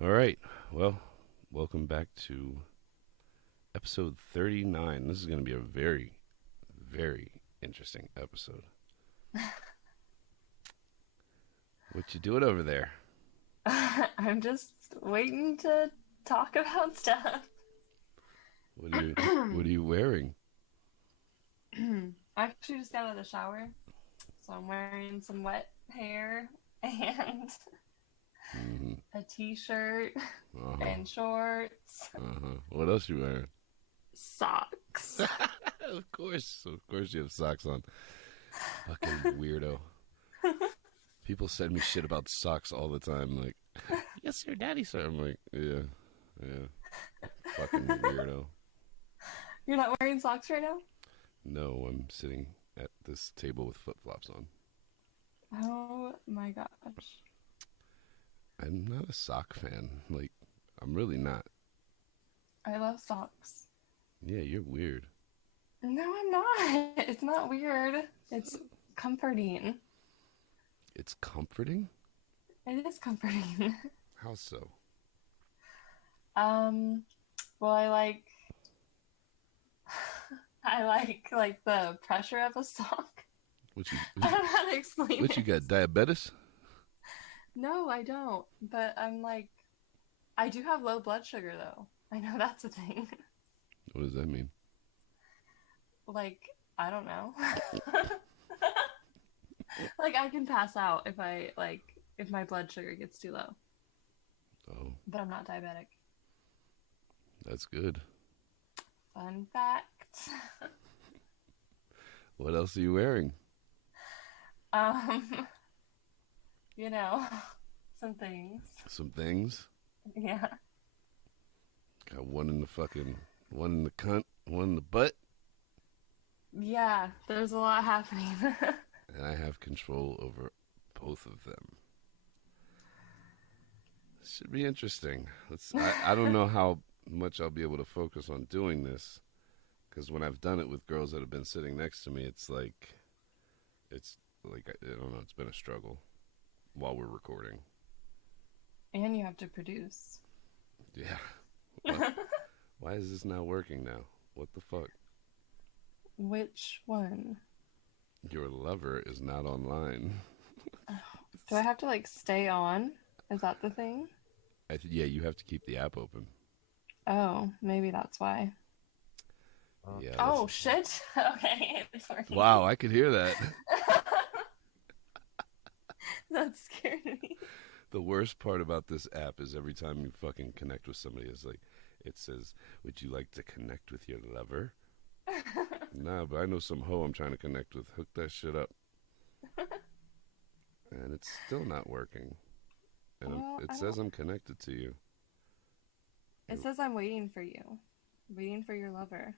All right. Well, welcome back to episode 39. This is going to be a very, very interesting episode. What you doing over there? I'm just waiting to talk about stuff. What are you wearing? I actually just got out of the shower, so I'm wearing some wet hair and Mm-hmm. a t-shirt Uh-huh. and shorts, Uh-huh. What else you wearing? socks. Of course you have socks on. Fucking weirdo. People send me shit about socks all the time. Like, yes, sir, daddy, sir. I'm like, yeah, yeah. Fucking weirdo. You're not wearing socks right now? No, I'm sitting at this table with flip flops on. Oh my gosh. I'm not a sock fan. Like, I'm really not. I love socks. Yeah, you're weird. No, I'm not. It's not weird. It's comforting. It's comforting? It is comforting. How so? Um, well, I like the pressure of a sock. What you I don't know how to explain what you it. got? Diabetes? No, I don't. But I do have low blood sugar though. I know that's a thing. What does that mean? Like, I don't know. Like I can pass out if my blood sugar gets too low. Oh, But I'm not diabetic. that's good. Fun fact. What else are you wearing? Um, you know, some things. Some things. Yeah. Got one in the cunt, one in the butt, Yeah, there's a lot happening. and I have control over both of them. Should be interesting. I don't know how much I'll be able to focus on doing this because when I've done it with girls that have been sitting next to me, it's like I don't know. It's been a struggle while we're recording. And you have to produce. Yeah. What? Why is this not working now? What the fuck? Which one? Your lover is not online. Do I have to stay on? Is that the thing? Yeah, you have to keep the app open. Oh, maybe that's why. Yeah, that's Oh shit. Okay, it's working. wow. I could hear that. That scared me. The worst part about this app is every time you fucking connect with somebody, it's like it says, "Would you like to connect with your lover?" Nah, but I know some hoe I'm trying to connect with. Hook that shit up, and it's still not working. And Well, it I says don't. I'm connected to you. It says I'm waiting for you. Waiting for your lover.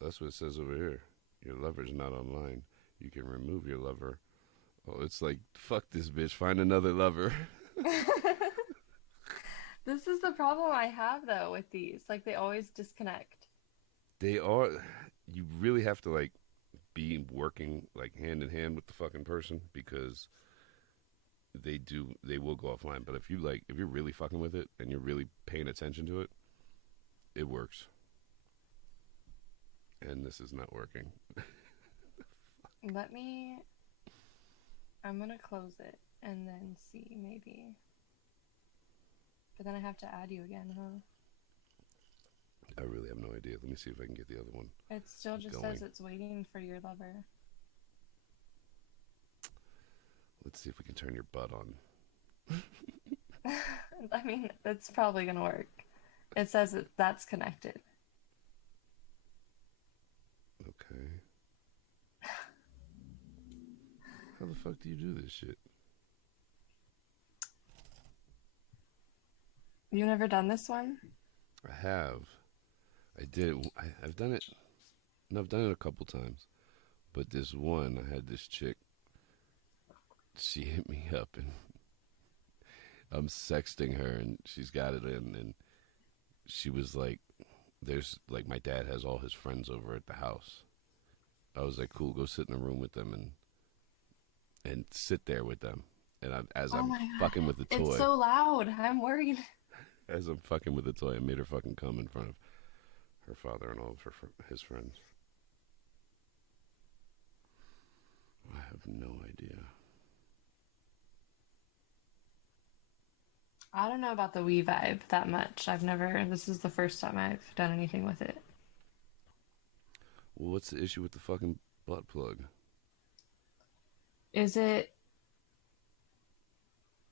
That's what it says over here. Your lover's not online. You can remove your lover. Oh, it's like fuck this bitch. Find another lover. This is the problem I have though with these. Like they always disconnect. They are. You really have to like be working like hand in hand with the fucking person because they will go offline. But if you're really fucking with it and you're really paying attention to it, it works. And this is not working. Let me. I'm gonna close it and then see maybe. But then I have to add you again, huh? I really have no idea. Let me see if I can get the other one It still just says going. it's waiting for your lover. Let's see if we can turn your butt on. I mean, it's probably gonna work. It says that's connected. Okay. How the fuck do you do this shit? You never done this one? I have. I did. I've done it. No, I've done it a couple times. But this one, I had this chick. She hit me up, and I'm sexting her, and she's got it in, and she was like, "There's like my dad has all his friends over at the house." I was like, "Cool, go sit in a room with them and sit there with them." And as Oh I'm my god. fucking with the It's toy, so loud. I'm worried. As I'm fucking with the toy, I made her fucking come in front of her father and all of his friends. I have no idea. I don't know about the Wii Vibe that much. This is the first time I've done anything with it. Well, what's the issue with the fucking butt plug? Is it,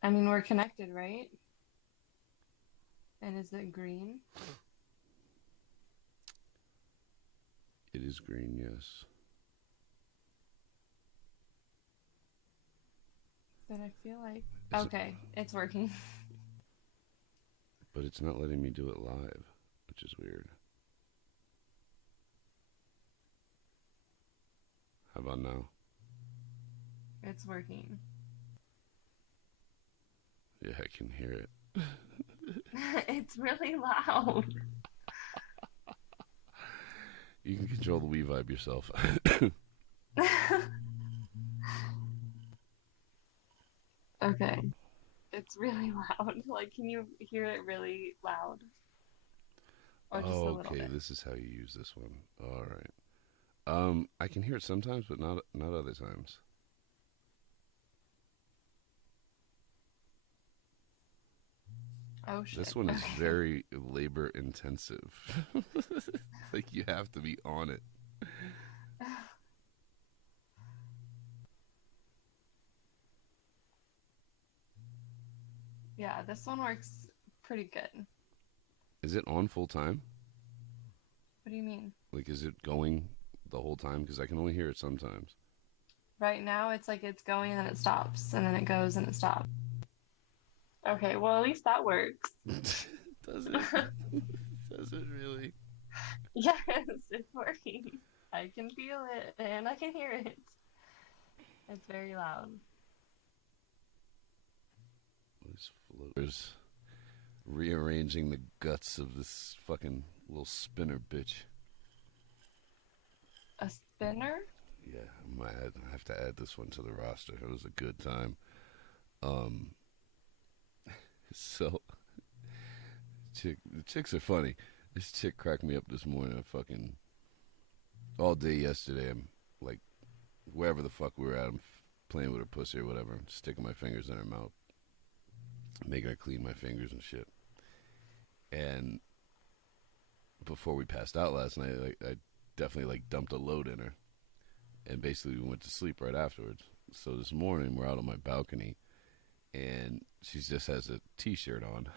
I mean, we're connected, right? And is it green? It is green, yes. But I feel like, okay, it's working. But it's not letting me do it live, which is weird. How about now? It's working. Yeah, I can hear it. It's really loud. You can control the Wii Vibe yourself. Okay. It's really loud. Like, can you hear it really loud? Or just a little Okay, bit? this is how you use this one. All right. I can hear it sometimes, but not other times. Oh, shit. This one is Okay. very labor intensive. Like you have to be on it. Yeah, this one works pretty good. Is it on full time? What do you mean? Like, is it going the whole time? Because I can only hear it sometimes. Right now, it's like it's going and then it stops, and then it goes and it stops. Okay, well, at least that works. Does it? Does it really? Yes, it's working. I can feel it and I can hear it. It's very loud. These floaters rearranging the guts of this fucking little spinner bitch. A spinner? Yeah, I have to add this one to the roster. It was a good time. Um, so the chicks are funny. This chick cracked me up this morning. I fucking all day yesterday. I'm like wherever the fuck we were at. I'm playing with her pussy or whatever, sticking my fingers in her mouth, making her clean my fingers and shit. And before we passed out last night, I definitely like dumped a load in her, and basically we went to sleep right afterwards. So this morning we're out on my balcony, and she just has a t-shirt on.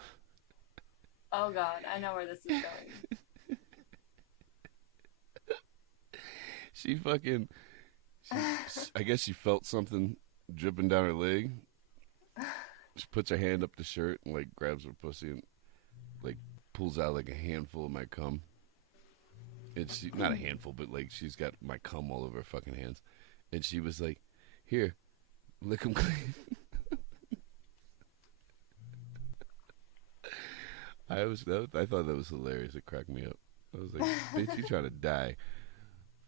Oh God, I know where this is going. She fucking, I guess she felt something dripping down her leg. She puts her hand up the shirt and like grabs her pussy and like pulls out like a handful of my cum. And she, not a handful, but like she's got my cum all over her fucking hands. And she was like, "Here, lick them clean." I thought that was hilarious. It cracked me up. I was like, "Bitch, you trying to die?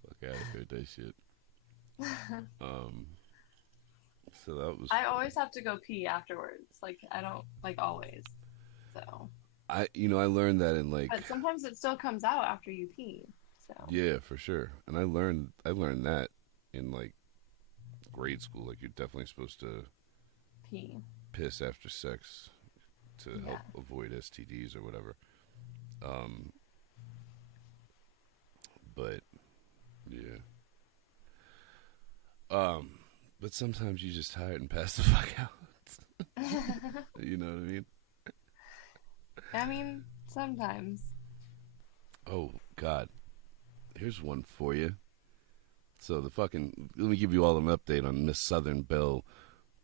Fuck out of here with that shit." So that was. I always have to go pee afterwards. Like I don't like always. So. I learned that in like. But sometimes it still comes out after you pee. So. Yeah, for sure. And I learned that in like grade school. Like you're definitely supposed to Pee. piss after sex to Yeah. help avoid STDs or whatever. But yeah. But sometimes you just tired and pass the fuck out. You know what I mean? I mean, sometimes. Oh God. Here's one for you. So let me give you all an update on Miss Southern Belle,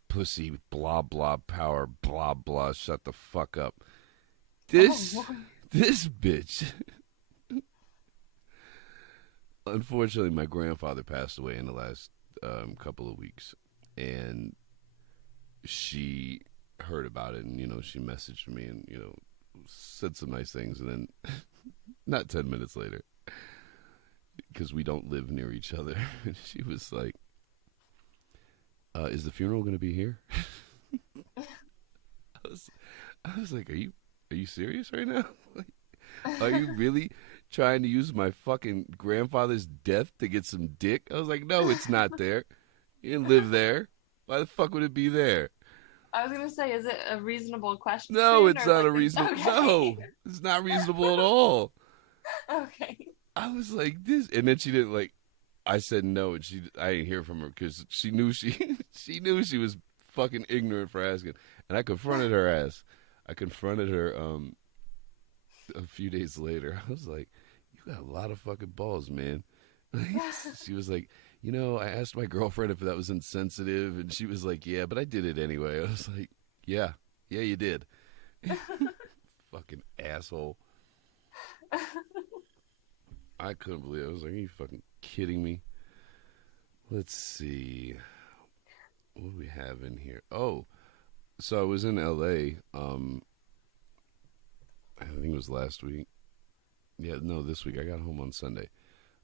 pussy, blah blah power, blah blah. Shut the fuck up. This bitch. Unfortunately, my grandfather passed away in the last couple of weeks, and she heard about it, and she messaged me, and said some nice things, and then not 10 minutes later, because we don't live near each other, she was like, "Is the funeral going to be here?" I was like, "Are you are you serious right now? Are you really trying to use my fucking grandfather's death to get some dick? I was like, no, it's not there. You didn't live there. Why the fuck would it be there? I was gonna say, is it a reasonable question No, it's or not like a reasonable. okay, No, it's not reasonable at all. okay. I was like this, and then she didn't like. I said no, and I didn't hear from her because she knew she knew she was fucking ignorant for asking, and I confronted her ass. I confronted her a few days later. I was like, "You got a lot of fucking balls, man." She was like, I asked my girlfriend if that was insensitive, and she was like, "Yeah, but I did it anyway." I was like, "Yeah, you did." Fucking asshole. I couldn't believe it. I was like, are you fucking kidding me? Let's see. What do we have in here? Oh, so I was in LA. I think it was last week. Yeah, no, this week. I got home on Sunday.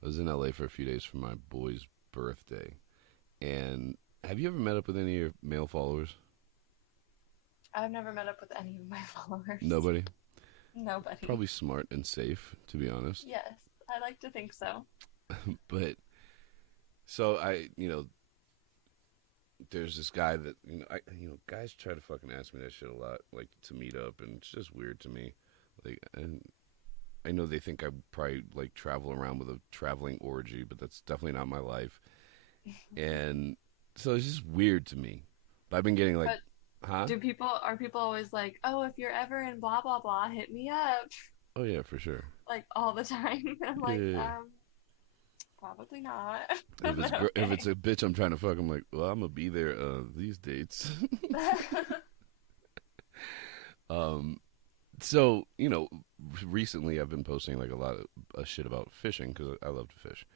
I was in LA for a few days for my boy's birthday. And have you ever met up with any of your male followers? I've never met up with any of my followers. Nobody? Nobody. Probably smart and safe, to be honest. Yes, I like to think so. But, so there's this guy that, guys try to fucking ask me that shit a lot, like to meet up, and it's just weird to me. Like, and I know they think I probably like travel around with a traveling orgy, but that's definitely not my life. And so it's just weird to me. But I've been getting like, huh? Are people always like, oh, if you're ever in blah blah blah, hit me up? Oh yeah, for sure. Like all the time. I'm like, Yeah. Probably not. If it's a bitch I'm trying to fuck, I'm like, well, I'm gonna be there these dates. So recently I've been posting like a lot of shit about fishing because I love to fish,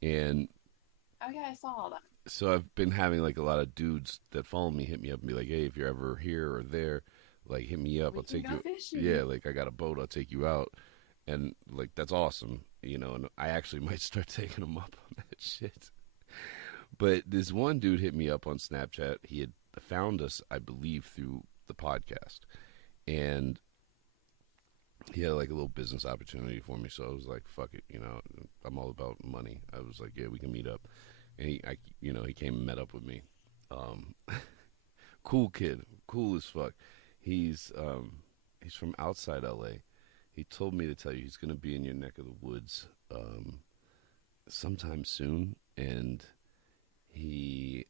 and oh yeah, I saw all that. so I've been having like a lot of dudes that follow me hit me up and be like, hey, if you're ever here or there, like hit me up. I'll take you. Fishing. Yeah, like I got a boat. I'll take you out, and like that's awesome, And I actually might start taking them up on that shit. But this one dude hit me up on Snapchat. He had found us, I believe, through the podcast, and he had like a little business opportunity for me. So I was like, fuck it, I'm all about money. I was like, yeah, we can meet up. And he came and met up with me. Cool kid, cool as fuck. He's from outside LA. He told me to tell you he's going to be in your neck of the woods sometime soon, and he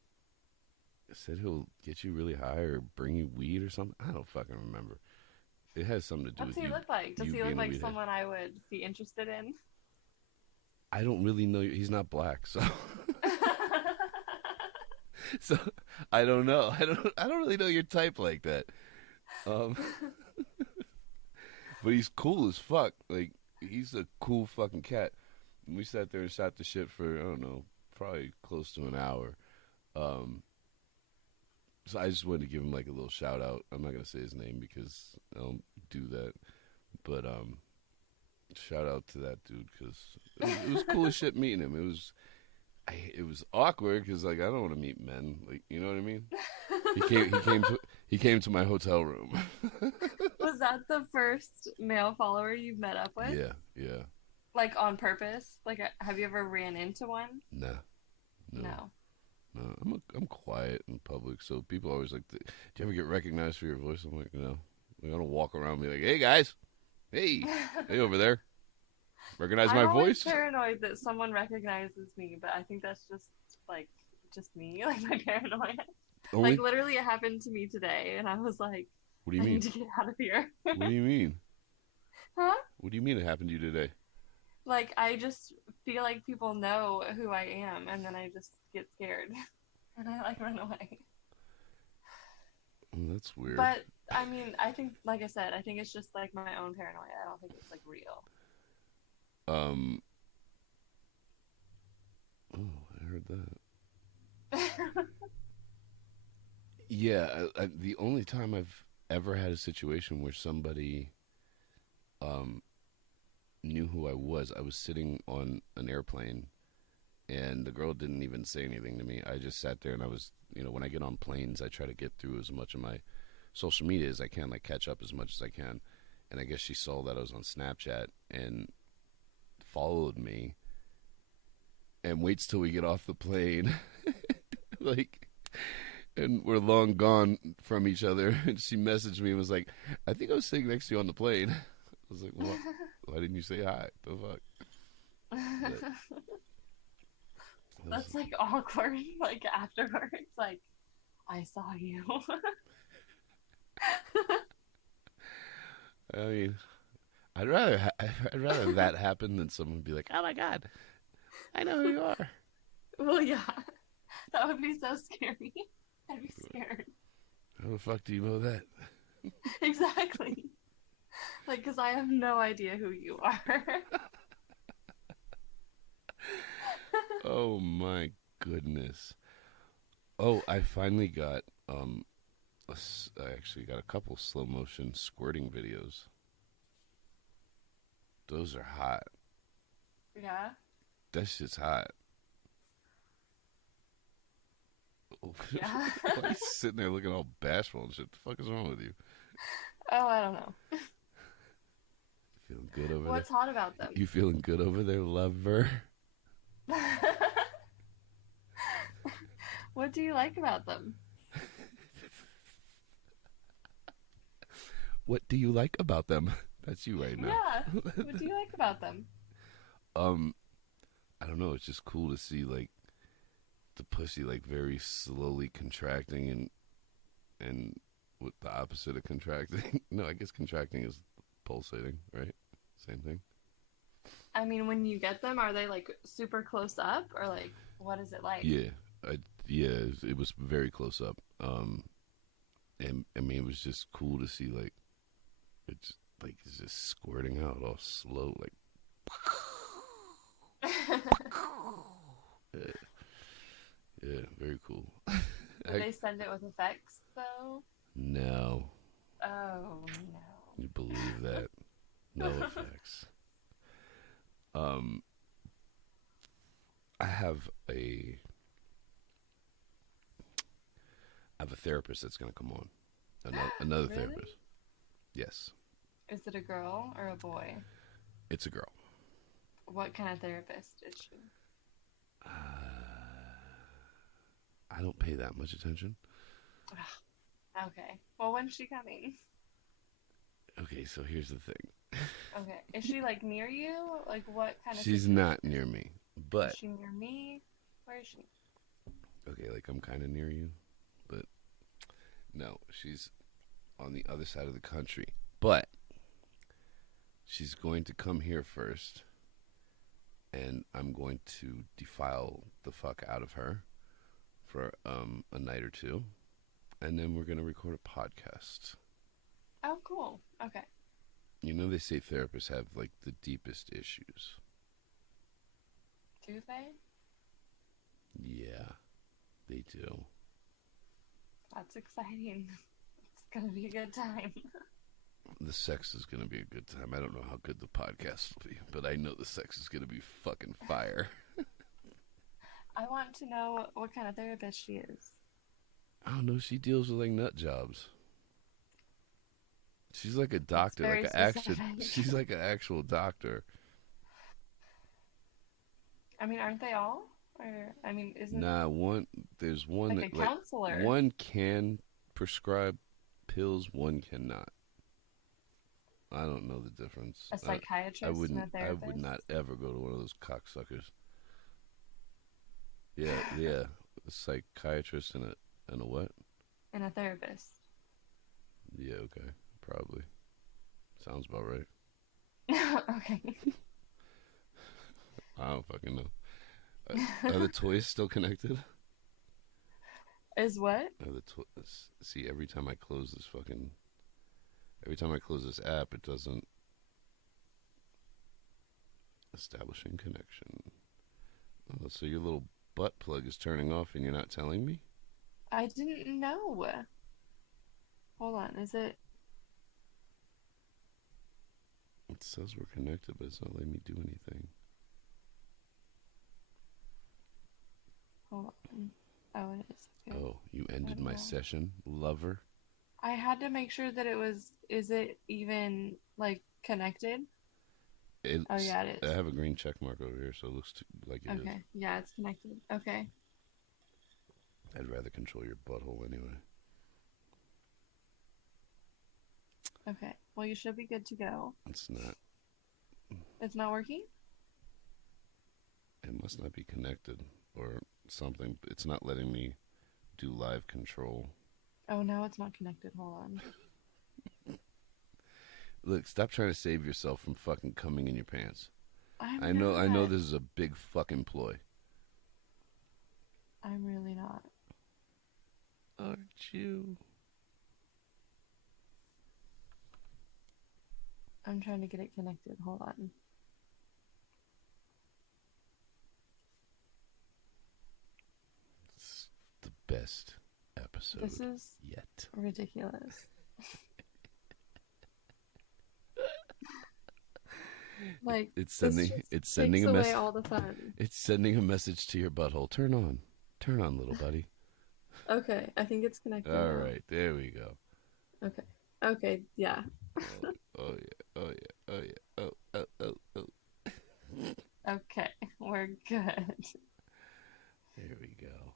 said he'll get you really high or bring you weed or something. I don't fucking remember. It has something to do with you. What's he look like? Does he look like someone I would be interested in? I don't really know. He's not black, so so I don't know. I don't really know your type like that. But he's cool as fuck. Like he's a cool fucking cat. And we sat there and shot the shit for I don't know, probably close to an hour. So I just wanted to give him like a little shout out. I'm not gonna say his name because I don't do that. But shout out to that dude because it was cool as shit meeting him. It was awkward because like I don't want to meet men, like you know what I mean. He came to my hotel room. Was that the first male follower you've met up with? Yeah. Like on purpose? Like have you ever ran into one? No. No, I'm quiet in public, so people always like, do you ever get recognized for your voice? I'm like, no. I don't walk around and be like, hey guys, hey over there. Recognize my voice? I'm paranoid that someone recognizes me, but I think that's just me, like my paranoia. Like literally it happened to me today, and I was like, what do you mean? I need to get out of here. What do you mean? Huh? What do you mean it happened to you today? Like, I just feel like people know who I am, and then I just get scared. And I, run away. That's weird. But, I mean, I think, like I said, I think it's just, like, my own paranoia. I don't think it's, like, real. Oh, I heard that. Yeah, the only time I've ever had a situation where somebody knew who I was sitting on an airplane, and the girl didn't even say anything to me. I just sat there, and I was, when I get on planes, I try to get through as much of my social media as I can, like catch up as much as I can. and I guess she saw that I was on Snapchat and followed me and waits till we get off the plane. Like, and we're long gone from each other. And she messaged me and was like, I think I was sitting next to you on the plane. I was like, well, why didn't you say hi? The fuck? That's like awkward. Like afterwards, like I saw you. I mean, I'd rather that happen than someone be like, oh my god, I know who you are. Well, yeah, that would be so scary. I'd be scared. How the fuck do you know that? Exactly. Like, because I have no idea who you are. Oh my goodness. Oh, I finally got I actually got a couple slow motion squirting videos. Those are hot. Yeah. That shit's hot. Yeah. Why are you sitting there looking all bashful and shit? The fuck is wrong with you? Oh, I don't know. Feeling good over What's there? hot about them? You feeling good over there, lover? What do you like about them? What do you like about them? That's you right now. Yeah. What do you like about them? I don't know. It's just cool to see like the pussy like very slowly contracting and with the opposite of contracting. No, I guess contracting is pulsating, right? Same thing. I mean, when you get them, are they like super close up or like what is it like? Yeah, it was very close up. And I mean, it was just cool to see like it's just squirting out all slow, like. Yeah, yeah, very cool. Do they send it with effects though? No. Oh no. You believe that? No effects. I have a therapist that's going to come on. Another Really? therapist. Yes. Is it a girl or a boy? It's a girl. What kind of therapist is she? I don't pay that much attention. Okay. Well, when's she coming? Okay, so here's the thing. Okay. Is she like near you? Like what kind of She's not near me, but Is she near me? Where is she? okay, like I'm kind of near you, but no, she's on the other side of the country. But she's going to come here first, and I'm going to defile the fuck out of her for a night or two, and then we're gonna record a podcast. Oh, cool. Okay. You know, they say therapists have like the deepest issues. Do they? Yeah, they do. That's exciting. It's gonna be a good time. The sex is gonna be a good time. I don't know how good the podcast will be, but I know the sex is gonna be fucking fire. I want to know what kind of therapist she is. I don't know. She deals with like nut jobs. She's like a doctor, very like an actual. specific. She's like an actual doctor. I mean, aren't they all? Or I mean, isn't Nah, there's one like that a counselor? one can prescribe pills, one cannot. I don't know the difference. A psychiatrist I wouldn't. and a I therapist? would not ever go to one of those cocksuckers. Yeah. A psychiatrist and a what? And a therapist. Yeah, okay. Probably. Sounds about right. Okay. I don't fucking know. Are the toys still connected? Is what? Are see, every time I close this app, it doesn't establishing connection. Oh, so your little butt plug is turning off and you're not telling me? I didn't know. Hold on, is it? It says we're connected, but it's not letting me do anything. Hold on. Oh, it is. Okay. Oh, you ended my know. session, lover? I had to make sure that it was. Is it even like connected? Oh It's, yeah, it I is. have a green check mark over here, so it looks like it is. Okay, yeah, it's connected. Okay. I'd rather control your butthole anyway. Okay. Well, you should be good to go. It's not. It's not working? It must not be connected or something. It's not letting me do live control. Oh, now it's not connected. Hold on. Look, stop trying to save yourself from fucking coming in your pants. I'm I not. know this is a big fucking ploy. I'm really not. Aren't you? I'm trying to get it connected. Hold on. It's the best episode This is yet. ridiculous. Like It's this sending just it's sending takes a away message. all the fun. It's sending a message to your butthole. Turn on, little buddy. Okay, I think it's connected All now. right, there we go. Okay. Okay, yeah. Oh yeah, oh yeah, oh yeah, oh. Okay, we're good. There we go.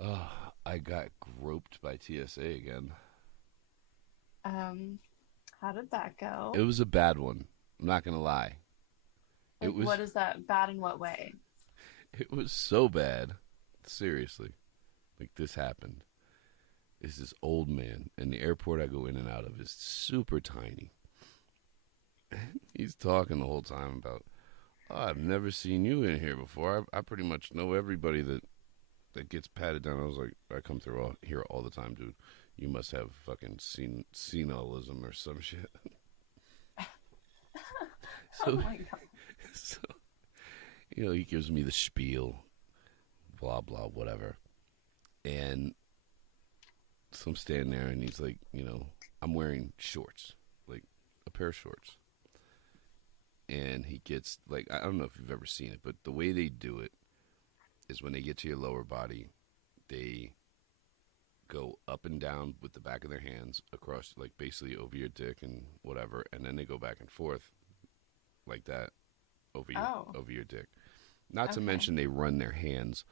Oh, I got groped by TSA again. How did that go? It was a bad one. I'm not gonna lie. Like, It was. what is that? Bad in what way? It was so bad. Seriously, like this happened. Is this old man, and the airport I go in and out of is super tiny. He's talking the whole time about, oh, I've never seen you in here before. I pretty much know everybody that gets patted down. I was like, I come through here all the time, dude. You must have fucking senilism or some shit. Oh my god. So, he gives me the spiel, blah, blah, whatever. And so I'm standing there, and he's like, I'm wearing shorts, like a pair of shorts. And he gets, like, I don't know if you've ever seen it, but the way they do it is when they get to your lower body, they go up and down with the back of their hands across, like, basically over your dick and whatever, and then they go back and forth like that over your dick. Not to mention they run their hands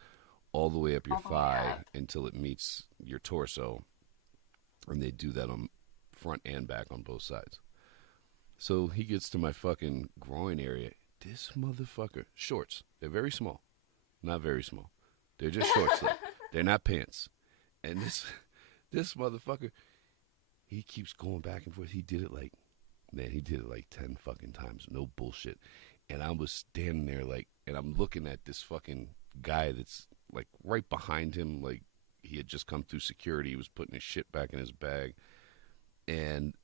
all the way up your thigh until it meets your torso, and they do that on front and back on both sides. So he gets to my fucking groin area. This motherfucker, shorts. They're very small. Not very small. They're just shorts, though. They're not pants. And this motherfucker, he keeps going back and forth. He did it like 10 fucking times. No bullshit. And I was standing there like, and I'm looking at this fucking guy that's like right behind him. Like he had just come through security. He was putting his shit back in his bag. And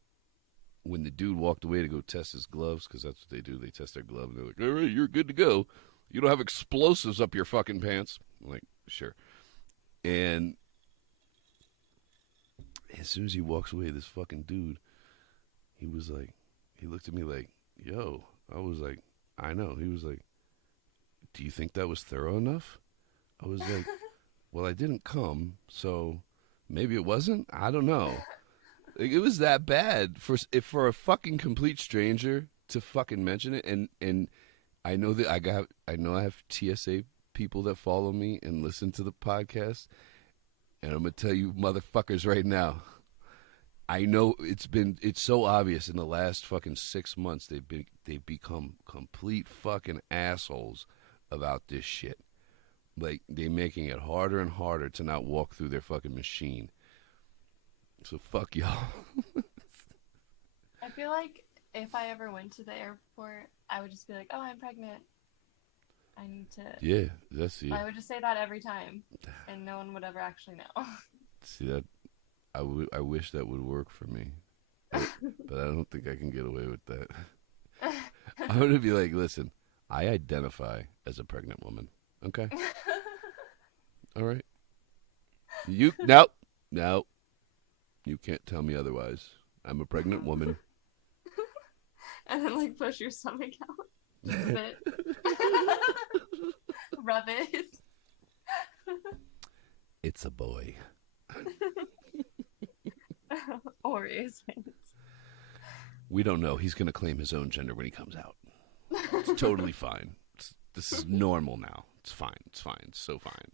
when the dude walked away to go test his gloves, because that's what they do, they test their glove, and they're like, all right, you're good to go. You don't have explosives up your fucking pants. I'm like, sure. And as soon as he walks away, this fucking dude, he was like, he looked at me like, yo. I was like, I know. He was like, do you think that was thorough enough? I was like, well, I didn't come, so maybe it wasn't. I don't know. Like, it was that bad for a fucking complete stranger to fucking mention it. And I know that I have TSA people that follow me and listen to the podcast, and I'm gonna tell you motherfuckers right now, I know it's so obvious in the last fucking 6 months they've become complete fucking assholes about this shit. Like, they're making it harder and harder to not walk through their fucking machine. So fuck y'all. I feel like if I ever went to the airport, I would just be like, oh, I'm pregnant. I need to. Yeah, that's it. I would just say that every time, and no one would ever actually know. See, that I wish that would work for me, but I don't think I can get away with that. I'm gonna be like, listen, I identify as a pregnant woman. Okay. All right. No. You can't tell me otherwise. I'm a pregnant woman. And then, like, push your stomach out. Just a bit. Rub it. It's a boy. Or is it? We don't know. He's going to claim his own gender when he comes out. It's totally fine. This is normal now. It's fine. It's fine. It's so fine.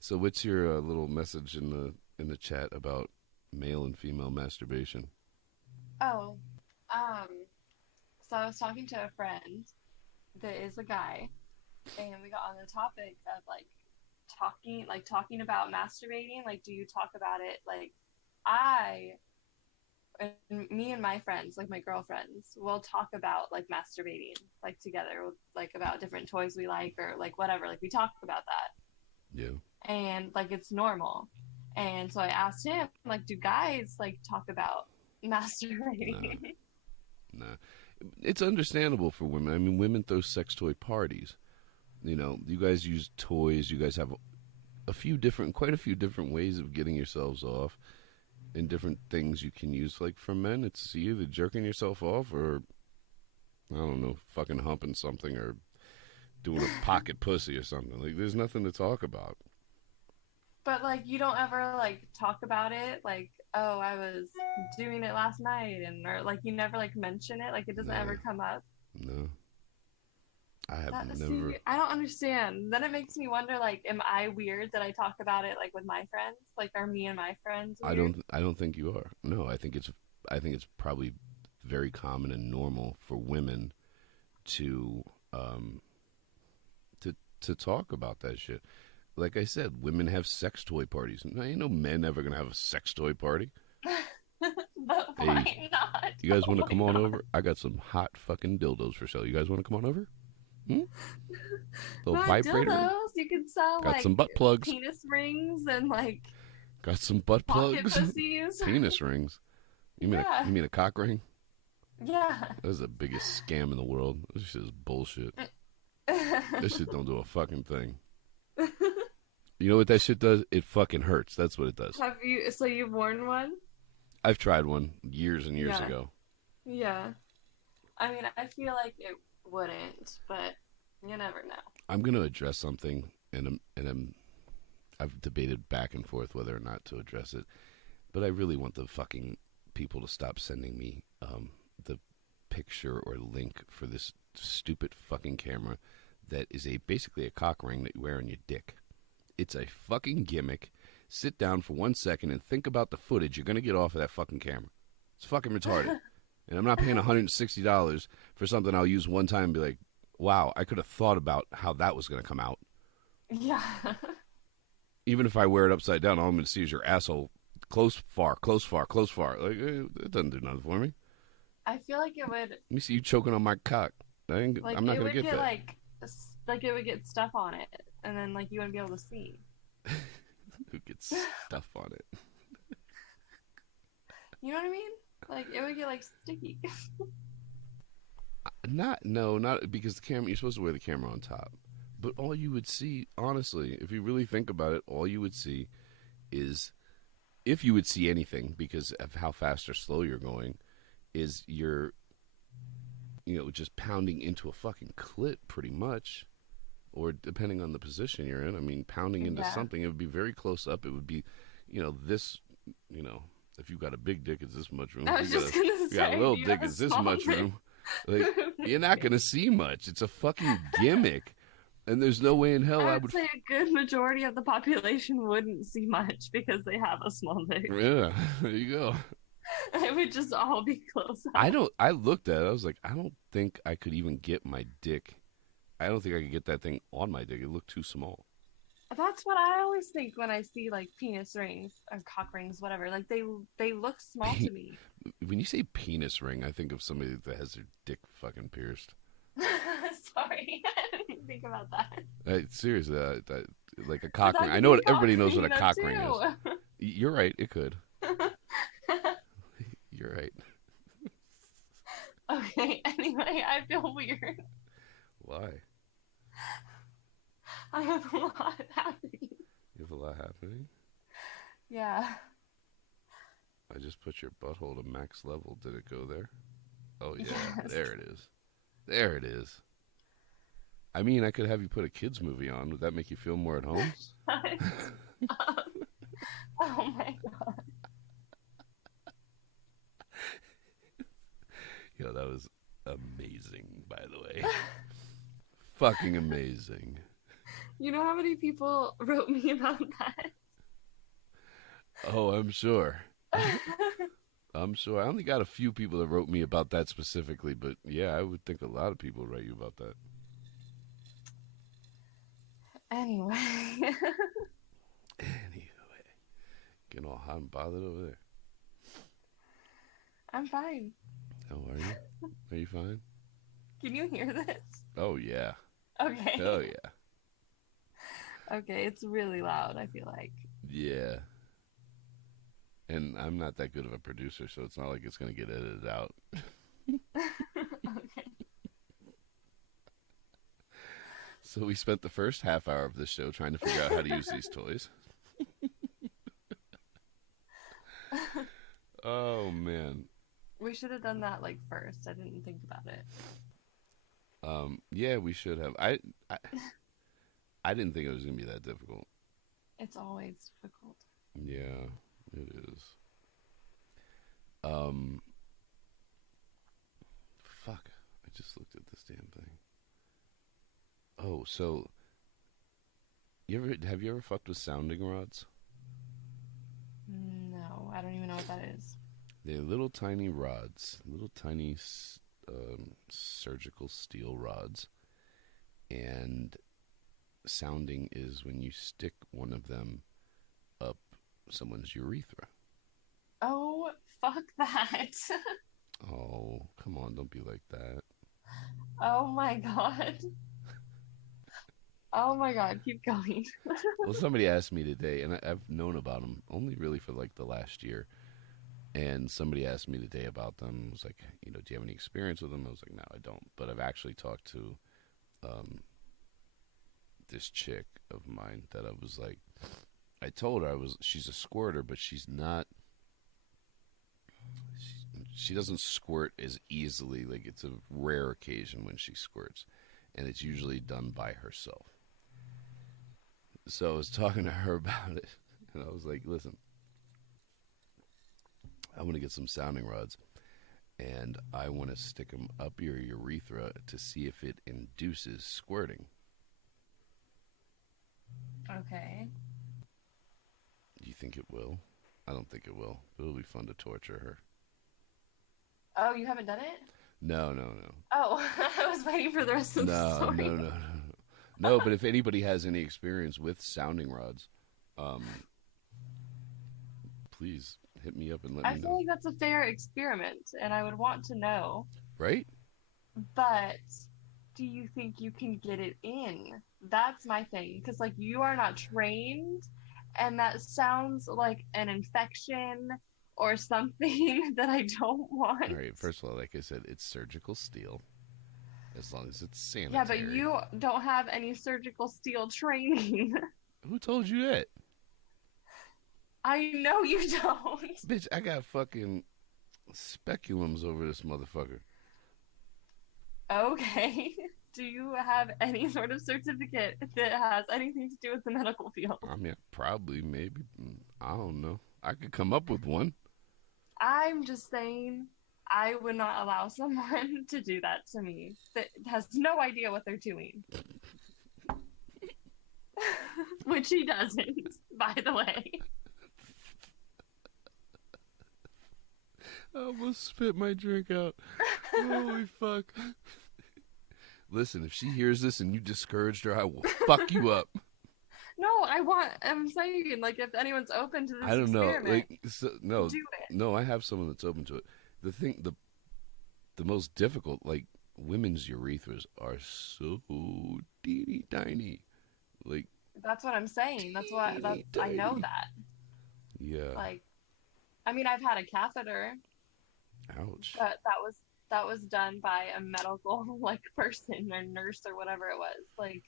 So what's your little message in the chat about male and female masturbation? Oh, so I was talking to a friend that is a guy, and we got on the topic of talking about masturbating. Like, do you talk about it? Like, me and my friends, like my girlfriends, will talk about like masturbating, like together, like about different toys we like or like whatever. Like we talk about that. Yeah. And like it's normal. And so I asked him, like, do guys like talk about masturbating? Nah. It's understandable for women. I mean, women throw sex toy parties. You know, you guys use toys. You guys have quite a few different ways of getting yourselves off, and different things you can use. Like for men, it's either jerking yourself off or, I don't know, fucking humping something or doing a pocket pussy or something. Like, there's nothing to talk about. But like you don't ever like talk about it, like, oh, I was doing it last night, and or like you never like mention it, like it doesn't ever come up. No. I have never. See, I don't understand. Then it makes me wonder, like, am I weird that I talk about it like with my friends? Like, are me and my friends weird? I don't think you are. No, I think it's probably very common and normal for women to to talk about that shit. Like I said, women have sex toy parties. Now, ain't no men ever gonna have a sex toy party. But why not? You guys want to come on over? I got some hot fucking dildos for sale. You guys want to come on over? Little vibrator. Dildos. You can sell got like some butt plugs, penis rings, and like got some butt plugs, pussies. Penis rings. You mean a cock ring? Yeah. That's the biggest scam in the world. This shit is bullshit. This shit don't do a fucking thing. You know what that shit does? It fucking hurts. That's what it does. Have you? So you've worn one? I've tried one years and years ago. Yeah. I mean, I feel like it wouldn't, but you never know. I'm gonna address something, and I've debated back and forth whether or not to address it, but I really want the fucking people to stop sending me the picture or link for this stupid fucking camera that is basically a cock ring that you wear on your dick. It's a fucking gimmick. Sit down for 1 second and think about the footage you're going to get off of that fucking camera. It's fucking retarded. And I'm not paying $160 for something I'll use one time and be like, wow, I could have thought about how that was going to come out. Yeah. Even if I wear it upside down, all I'm going to see is your asshole close, far, close, far, close, far. Like, it doesn't do nothing for me. I feel like it would... Let me see you choking on my cock. I'm not going to get that. Like it would get stuff on it, and then like you wouldn't be able to see. Who gets stuff on it? You know what I mean? Like it would get like sticky. Not because the camera. You're supposed to wear the camera on top, but all you would see, honestly, if you really think about it, all you would see is, if you would see anything, because of how fast or slow you're going, is you're, just pounding into a fucking clit, pretty much. Or depending on the position you're in, I mean, pounding into something, it would be very close up. It would be, this, if you've got a big dick, it's this much room. I was just going to say, if you got a little dick, it's this much room. Like, you're not going to see much. It's a fucking gimmick. And there's no way in hell I would say a good majority of the population wouldn't see much because they have a small dick. Yeah, there you go. It would just all be close up. I looked at it. I was like, I don't think I could even get my dick. I don't think I could get that thing on my dick. It looked too small. That's what I always think when I see like penis rings or cock rings, whatever. Like they look small to me. When you say penis ring, I think of somebody that has their dick fucking pierced. Sorry, I didn't think about that. Seriously, like a cock ring. I know everybody knows what a cock ring is. You're right. It could. You're right. Okay. Anyway, I feel weird. Why? I have a lot happening. You have a lot happening? Yeah. I just put your butthole to max level. Did it go there? Oh, yeah. Yes. There it is. There it is. I mean, I could have you put a kids movie on. Would that make you feel more at home? Oh my god. Yo, that was amazing, by the way. Fucking amazing. You know how many people wrote me about that? Oh, I'm sure. I'm sure. I only got a few people that wrote me about that specifically, but yeah, I would think a lot of people write you about that. Anyway. Anyway, getting all hot and bothered over there. I'm fine. How are you? Are you fine? Can you hear this? Oh, yeah. Okay. Oh, yeah. Okay, it's really loud, I feel like. Yeah. And I'm not that good of a producer, so it's not like it's going to get edited out. Okay. So we spent the first half hour of this show trying to figure out how to use these toys. Oh, man. We should have done that like first. I didn't think about it. Yeah, we should have. I didn't think it was going to be that difficult. It's always difficult. Yeah, it is. Fuck. I just looked at this damn thing. Oh, so have you ever fucked with sounding rods? No, I don't even know what that is. They're little tiny rods, little tiny surgical steel rods, and sounding is when you stick one of them up someone's urethra. Oh, fuck that. Oh, come on, don't be like that. Oh my god. Oh my god, keep going. Well, somebody asked me today, and I've known about them only really for like the last year. And somebody asked me today about them. I was like, do you have any experience with them? I was like, no, I don't. But I've actually talked to this chick of mine that I was like, I told her she's a squirter, but she's not. She doesn't squirt as easily. Like, it's a rare occasion when she squirts, and it's usually done by herself. So I was talking to her about it, and I was like, listen, I want to get some sounding rods, and I want to stick them up your urethra to see if it induces squirting. Okay. Do you think it will? I don't think it will. It'll be fun to torture her. Oh, you haven't done it? No. Oh, I was waiting for the rest of the story. No. No, but if anybody has any experience with sounding rods, please hit me up and let me know. I feel like that's a fair experiment, and I would want to know. Right? But do you think you can get it in? That's my thing, because like you are not trained, and that sounds like an infection or something that I don't want. All right, first of all, like I said, it's surgical steel. As long as it's sanitary. Yeah, but you don't have any surgical steel training. Who told you that? I know you don't. Bitch, I got fucking speculums over this motherfucker. Okay. Do you have any sort of certificate that has anything to do with the medical field? I mean, probably, maybe. I don't know. I could come up with one. I'm just saying, I would not allow someone to do that to me that has no idea what they're doing. Which he doesn't, by the way. I almost spit my drink out. Holy fuck. Listen, if she hears this and you discouraged her, I will fuck you up. No, I'm saying, like, if anyone's open to this I don't know. experiment, Like, no, do it. no, I have someone that's open to it. The most difficult, like, women's urethras are so teeny tiny. Like, That's what I'm saying. I know that. Yeah. Like, I mean, I've had a catheter. Ouch. But that was done by a medical like person or nurse or whatever it was. Like,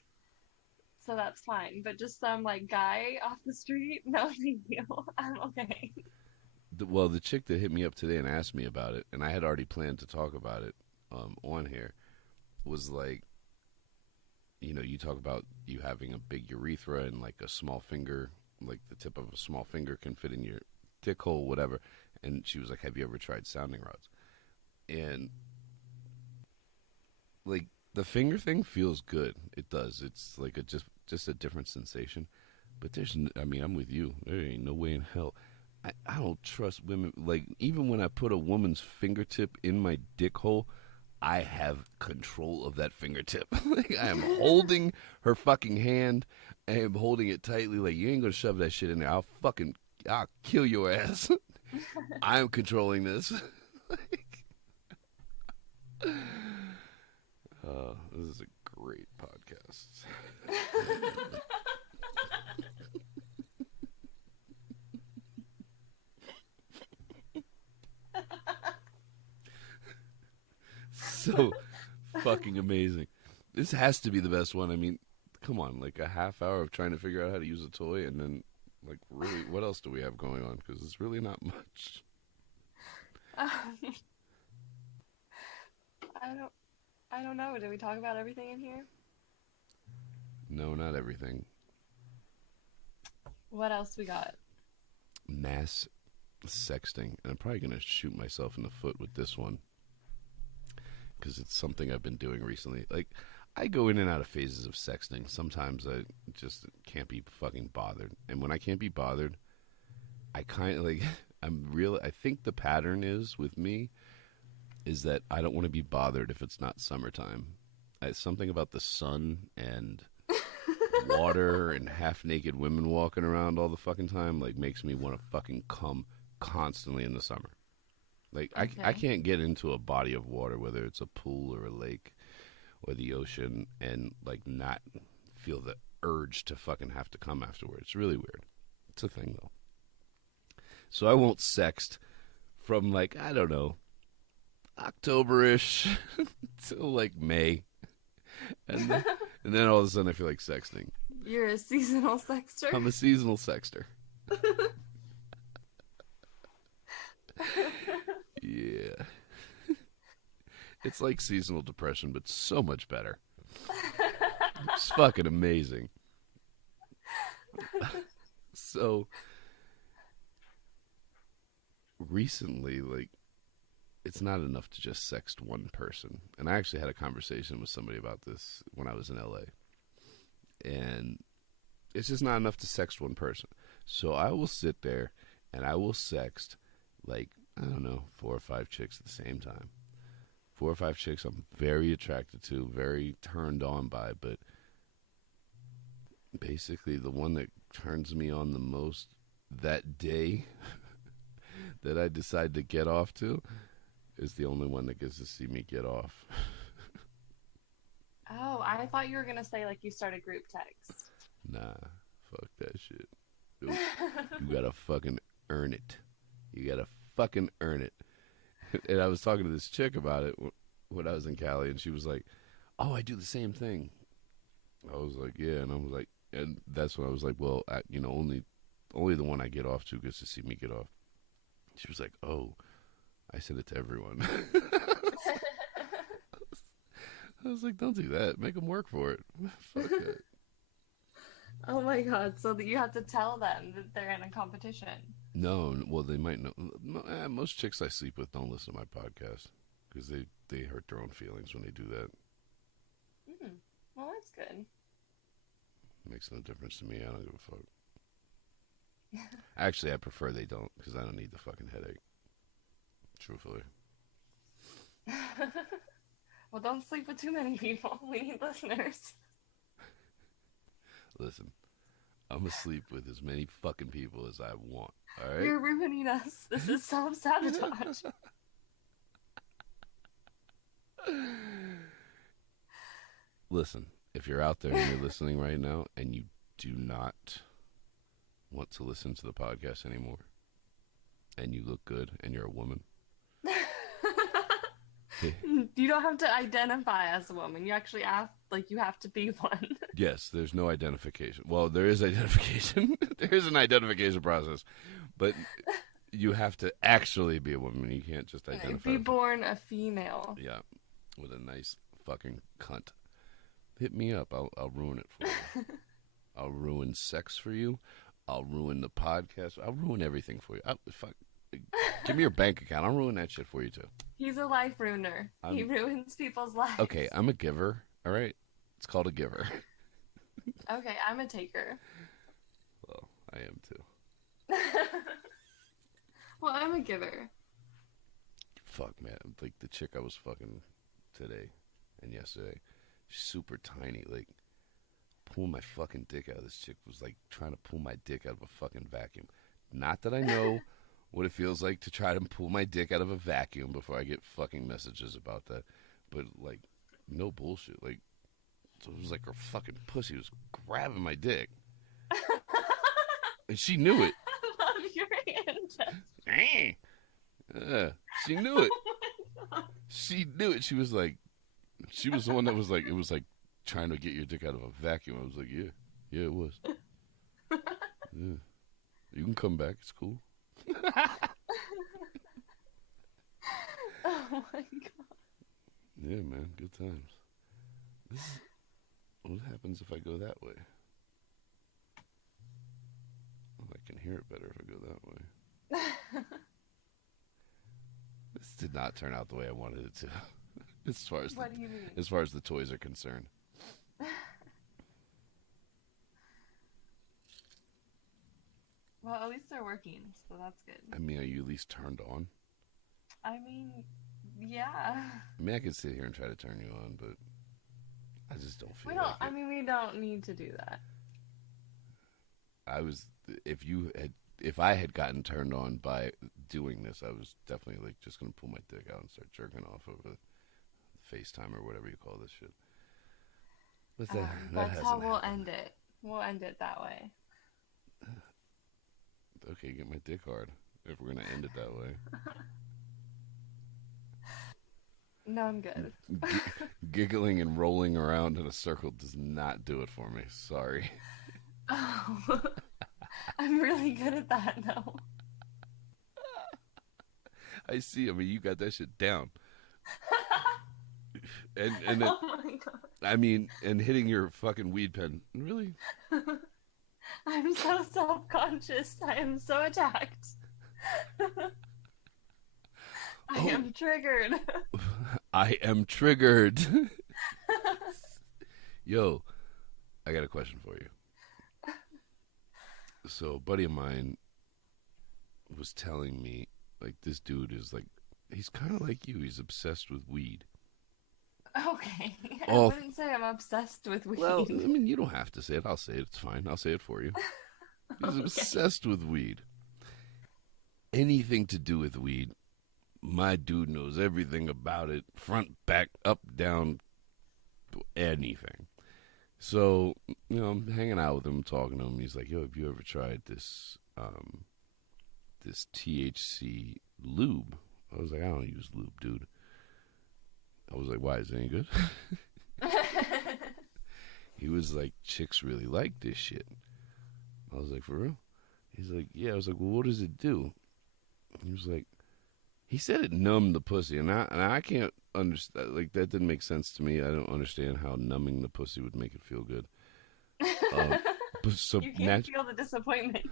so that's fine. But just some like guy off the street, no thank you. I'm okay. Well, the chick that hit me up today and asked me about it, and I had already planned to talk about it on here, was like, you talk about you having a big urethra and like a small finger like the tip of a small finger can fit in your dick hole, whatever. And she was like, "Have you ever tried sounding rods?" And like the finger thing feels good. It does. It's like a just a different sensation. But I mean, I'm with you. There ain't no way in hell. I don't trust women. Like, even when I put a woman's fingertip in my dick hole, I have control of that fingertip. Like, I am holding her fucking hand. I am holding it tightly. Like, you ain't gonna shove that shit in there. I'll kill your ass. I'm controlling this. Like, this is a great podcast. So fucking amazing. This has to be the best one. I mean, come on, like a half hour of trying to figure out how to use a toy, and then, like, really, what else do we have going on? Because it's really not much. I don't know. Did we talk about everything in here? No, not everything. What else we got? Mass sexting. And I'm probably going to shoot myself in the foot with this one. Because it's something I've been doing recently. Like, I go in and out of phases of sexting. Sometimes I just can't be fucking bothered. And when I can't be bothered, I kind of, like, I think the pattern is, with me, is that I don't want to be bothered if it's not summertime. Something about the sun and water and half-naked women walking around all the fucking time, like, makes me want to fucking come constantly in the summer. Like, okay. I can't get into a body of water, whether it's a pool or a lake or the ocean, and, like, not feel the urge to fucking have to come afterwards. It's really weird. It's a thing, though. So I won't sext from, like, I don't know, October-ish till, like, May. And then all of a sudden I feel like sexting. You're a seasonal sexter? I'm a seasonal sexter. Yeah. It's like seasonal depression, but so much better. It's fucking amazing. So, recently, like, it's not enough to just sext one person. And I actually had a conversation with somebody about this when I was in LA. And it's just not enough to sext one person. So I will sit there and I will sext, like, I don't know, 4 or 5 chicks at the same time. 4 or 5 chicks I'm very attracted to, very turned on by, but basically the one that turns me on the most that day that I decide to get off to is the only one that gets to see me get off. Oh, I thought you were going to say, like, you start a group text. Nah, fuck that shit. Dude, you gotta fucking earn it. You gotta fucking earn it. And I was talking to this chick about it when I was in Cali, and she was like, "Oh, I do the same thing." I was like, "Yeah," and I was like, and that's when I was like, "Well, only the one I get off to gets to see me get off." She was like, "Oh, I send it to everyone." I was like, "Don't do that. Make them work for it." Fuck that. Oh my god! So that you have to tell them that they're in a competition. No, well, they might know. Most chicks I sleep with don't listen to my podcast because they hurt their own feelings when they do that. Well, that's good. Makes no difference to me. I don't give a fuck. Actually, I prefer they don't because I don't need the fucking headache. Truthfully. Well, don't sleep with too many people. We need listeners. Listen, I'm gonna sleep with as many fucking people as I want. All right? You're ruining us. This is self-sabotage. Listen, if you're out there and you're listening right now and you do not want to listen to the podcast anymore, and you look good and you're a woman, you don't have to identify as a woman. You actually you have to be one. Yes, there's no identification. Well, there is identification. There is an identification process, but you have to actually be a woman. You can't just identify. Be born a female. Yeah, with a nice fucking cunt. Hit me up. I'll ruin it for you. I'll ruin sex for you. I'll ruin the podcast. I'll ruin everything for you. Give me your bank account. I'll ruin that shit for you too. He's a life ruiner. He ruins people's lives. Okay, I'm a giver. All right, it's called a giver. Okay, I'm a taker. Well, I am too. Well, I'm a giver. Fuck, man. Like the chick I was fucking today and yesterday, she's super tiny. Like pulling my fucking dick out. This chick was like trying to pull my dick out of a fucking vacuum. Not that I know what it feels like to try to pull my dick out of a vacuum before I get fucking messages about that. But like, no bullshit. Like, so it was like her fucking pussy was grabbing my dick, and she knew it. I love your hand. She knew it. She knew it. She was like, she was the one that was like, it was like trying to get your dick out of a vacuum. I was like, yeah, it was. Yeah, you can come back. It's cool. Oh my god. Yeah, man, good times. What happens if I go that way? Well, I can hear it better if I go that way. This did not turn out the way I wanted it to. As far as what do you mean? As far as the toys are concerned. Well, at least they're working, so that's good. I mean, are you at least turned on? I mean, yeah. I mean, I could sit here and try to turn you on, but I just don't feel We don't. like it. I mean, we don't need to do that. If I had gotten turned on by doing this, I was definitely like just gonna pull my dick out and start jerking off over FaceTime or whatever you call this shit. But that's how we'll happened. end it. We'll end it that way. Okay, get my dick hard if we're gonna end it that way. No, I'm good. Giggling and rolling around in a circle does not do it for me. Sorry. Oh, I'm really good at that now. I see. I mean, you got that shit down. And oh my god. I mean, and hitting your fucking weed pen. Really? I'm so self-conscious. I am so attacked. I am triggered. I am triggered. Yo, I got a question for you. So a buddy of mine was telling me, like, this dude is like, he's kind of like you. He's obsessed with weed. Okay. I wouldn't say I'm obsessed with weed. Well, I mean, you don't have to say it. I'll say it. It's fine. I'll say it for you. He's obsessed with weed. Anything to do with weed, my dude knows everything about it. Front, back, up, down, anything. So, you know, I'm hanging out with him, talking to him. He's like, yo, have you ever tried this this THC lube? I was like, I don't use lube, dude. I was like, why, is it any good? He was like, chicks really like this shit. I was like, for real? He's like, yeah. I was like, well, what does it do? He was like, he said it numbed the pussy, and I can't understand. Like, that didn't make sense to me. I don't understand how numbing the pussy would make it feel good. But so you can't feel the disappointment.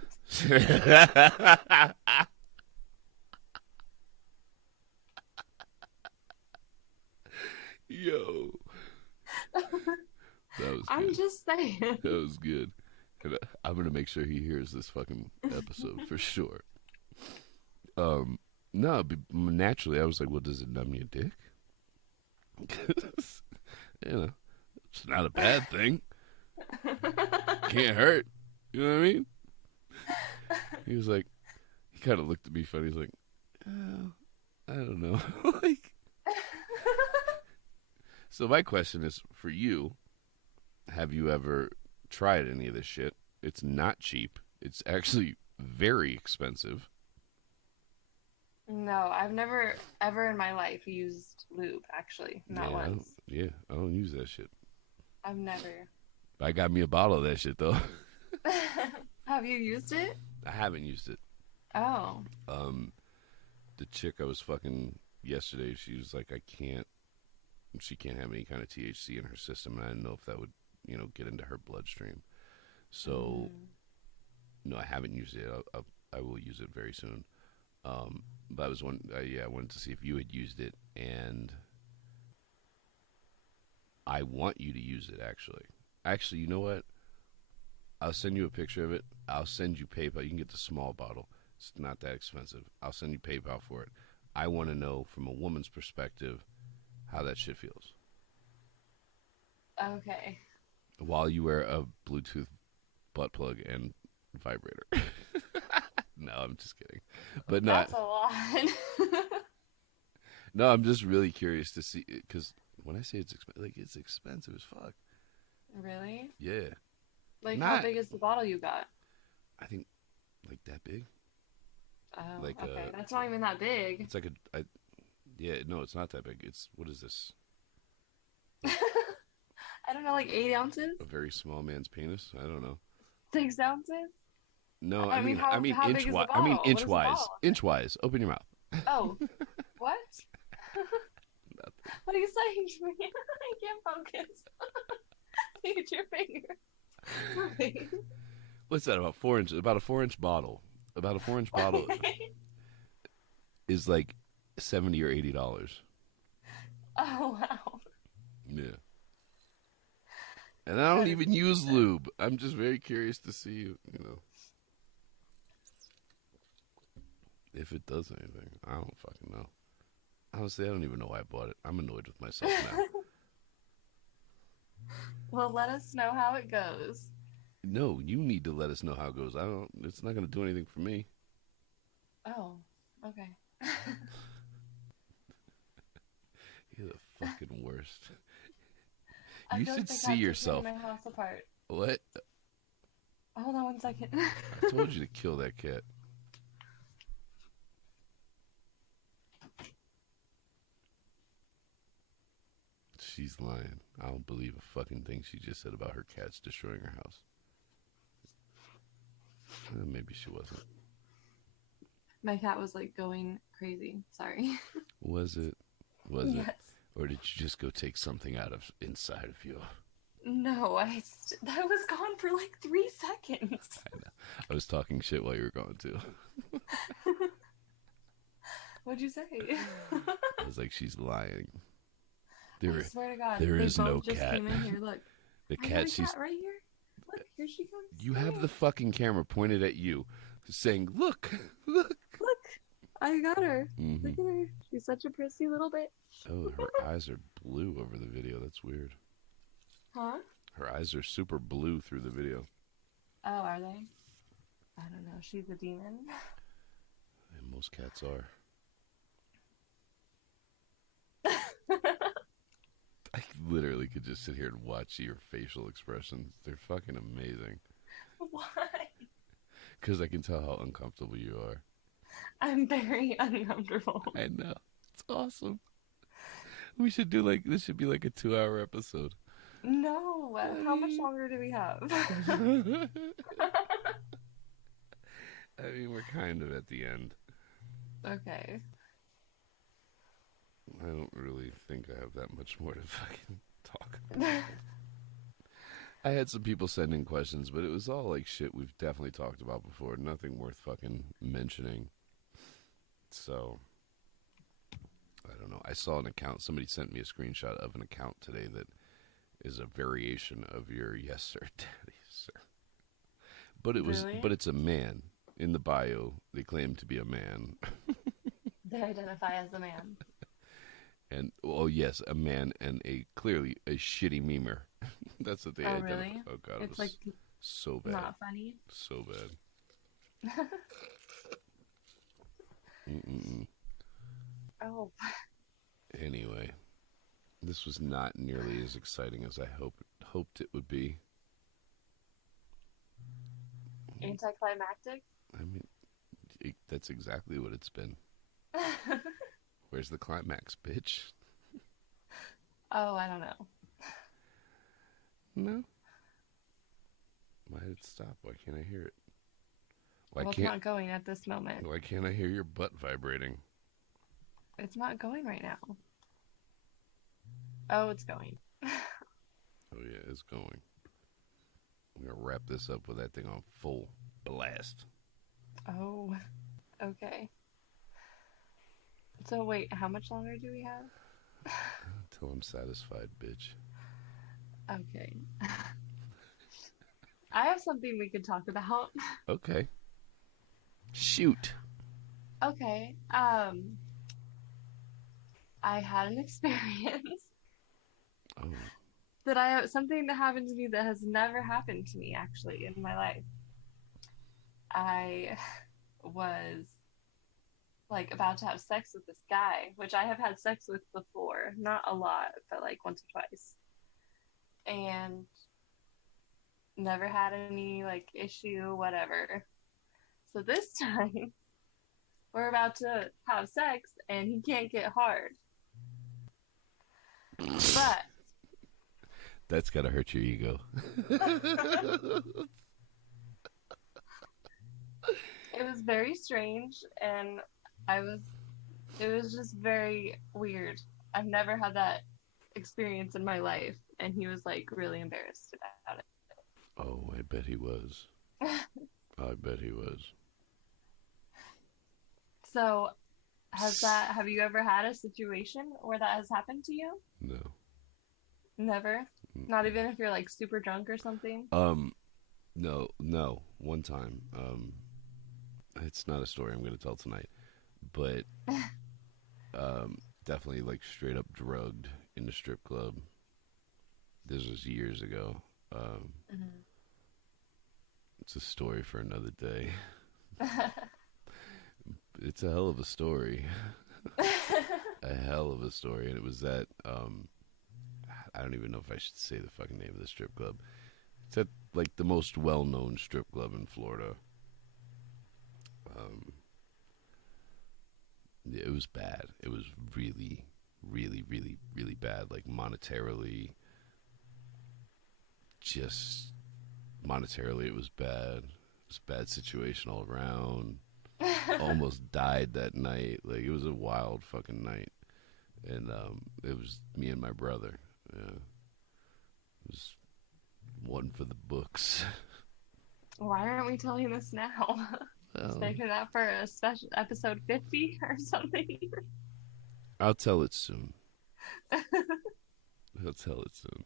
Yo, that was good. I'm just saying. That was good. And I'm gonna make sure he hears this fucking episode for sure. No, naturally I was like, well, does it numb your dick? You know, it's not a bad thing. Can't hurt. You know what I mean? He was like, he kind of looked at me funny. He's like, oh, I don't know. Like, so my question is for you: have you ever tried any of this shit? It's not cheap. It's actually very expensive. No, I've never ever in my life used lube. Actually, not once. I don't use that shit. I've never. I got me a bottle of that shit though. Have you used it? I haven't used it. Oh. The chick I was fucking yesterday, she was like, she can't have any kind of THC in her system, and I didn't know if that would, you know, get into her bloodstream. So No, I haven't used it. I will use it very soon. But I was I wanted to see if you had used it, and I want you to use it. Actually, you know what? I'll send you a picture of it. I'll send you PayPal. You can get the small bottle. It's not that expensive. I'll send you PayPal for it. I want to know from a woman's perspective how that shit feels. Okay. While you wear a Bluetooth butt plug and vibrator. No, I'm just kidding. But no, That's a lot. no, I'm just really curious to see, because when I say it's expensive, like, it's expensive as fuck. Really? Yeah. Like, Not, how big is the bottle you got? I think, like, that big. Oh, Like okay. That's not even that big. It's like yeah, no, it's not that big. It's, what is this? I don't know, like 8 ounces? A very small man's penis? I don't know. 6 ounces? No, I mean, how big is the inch-wise. bottle? What is the Inch-wise. bottle? Inch-wise. Open your mouth. Oh, what? What are you saying to me? I can't focus. Look at your finger. What's that, about 4 inches? About a 4-inch bottle. About a 4-inch bottle is like $70 or $80. Oh, wow. Yeah. And I don't even use lube. I'm just very curious to see, you know, if it does anything. I don't fucking know. Honestly, I don't even know why I bought it. I'm annoyed with myself now. Well, let us know how it goes. No, you need to let us know how it goes. It's not going to do anything for me. Oh, okay. You're the fucking worst. I You feel should like see yourself. my house apart. What? Hold on 1 second. I told you to kill that cat. She's lying. I don't believe a fucking thing she just said about her cats destroying her house. Maybe she wasn't. My cat was like going crazy. Sorry. Was it? Yes. Or did you just go take something out of inside of you? No, that was gone for like 3 seconds. I know. I was talking shit while you were gone too. What'd you say? I was like, she's lying. I swear to God, there they is both no just cat. Came in here. Look, The cat, she's cat right here. Look, here she comes. You have the fucking camera pointed at you, saying, "Look, look, look." I got her. Mm-hmm. Look at her. She's such a prissy little bitch. Oh, her eyes are blue over the video. That's weird. Huh? Her eyes are super blue through the video. Oh, are they? I don't know. She's a demon. And most cats are. I literally could just sit here and watch your facial expressions. They're fucking amazing. Why? Because I can tell how uncomfortable you are. I'm very uncomfortable. I know. It's awesome. We should do this should be like a 2-hour episode. No. How much longer do we have? I mean, we're kind of at the end. Okay. I don't really think I have that much more to fucking talk about. I had some people send in questions, but it was all like shit we've definitely talked about before. Nothing worth fucking mentioning. So, I don't know. I saw an account. Somebody sent me a screenshot of an account today that is a variation of your "Yes, sir, daddy, sir." But it was, really? but it's a man. In the bio, they claim to be a man. They identify as a man. And, oh yes, a man and clearly a shitty memer. That's what they identify. Really? Oh god, It's it was like so bad. not funny. So bad. Mm-mm-mm. Oh. Anyway, this was not nearly as exciting as I hoped it would be. Anticlimactic? I mean, that's exactly what it's been. Where's the climax, bitch? Oh, I don't know. No. Why did it stop? Why can't I hear it? It's not going at this moment. Why can't I hear your butt vibrating? It's not going right now. Oh, it's going. Oh yeah, it's going. I'm gonna wrap this up with that thing on full. blast. Oh, okay. So wait, how much longer do we have? Until I'm satisfied, bitch. Okay. I have something we could talk about. Okay. Shoot. Okay. I had an experience Oh. that I something that happened to me that has never happened to me actually in my life. I was like about to have sex with this guy, which I have had sex with before, not a lot, but like once or twice, and never had any like issue, whatever. So this time we're about to have sex and he can't get hard. But That's gotta hurt your ego. it was very strange and I was it was just very weird. I've never had that experience in my life and he was like really embarrassed about Oh, I bet he was. it. I bet he was. So, have you ever had a situation where that has happened to you? No. Never? Not even if you're like super drunk or something? No, no. One time. It's not a story I'm going to tell tonight, but definitely like straight up drugged in the strip club. This was years ago. Um, Mhm. it's a story for another day. It's a hell of a story. A hell of a story, and it was at I don't even know if I should say the fucking name of the strip club. It's at like the most well-known strip club in Florida. Um, yeah, it was bad. It was really, really, really, really bad. Like monetarily, just monetarily, it was bad. It was a bad situation all around. Almost died that night. Like it was a wild fucking night, and it was me and my brother. Yeah, it was one for the books. Why aren't we telling this now? Well, Saving that for a special episode 50 or something. I'll tell it soon. I'll tell it soon.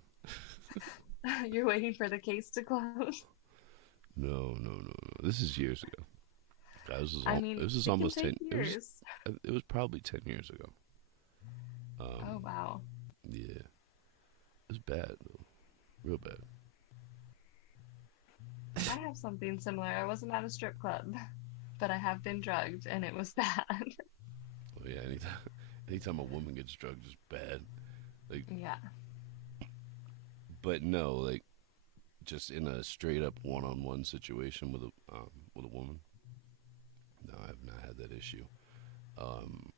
You're waiting for the case to close. No, no, no, no. This is years ago. I mean, This is it can almost take 10. years. It was probably 10 years ago. Oh, wow. Yeah, it was bad though, real bad. I have something similar. I wasn't at a strip club, but I have been drugged and it was bad. Oh yeah, anytime a woman gets drugged is bad. Like, Yeah. but no, like just in a straight up one-on-one situation with a woman. No, I've not had that issue. Um,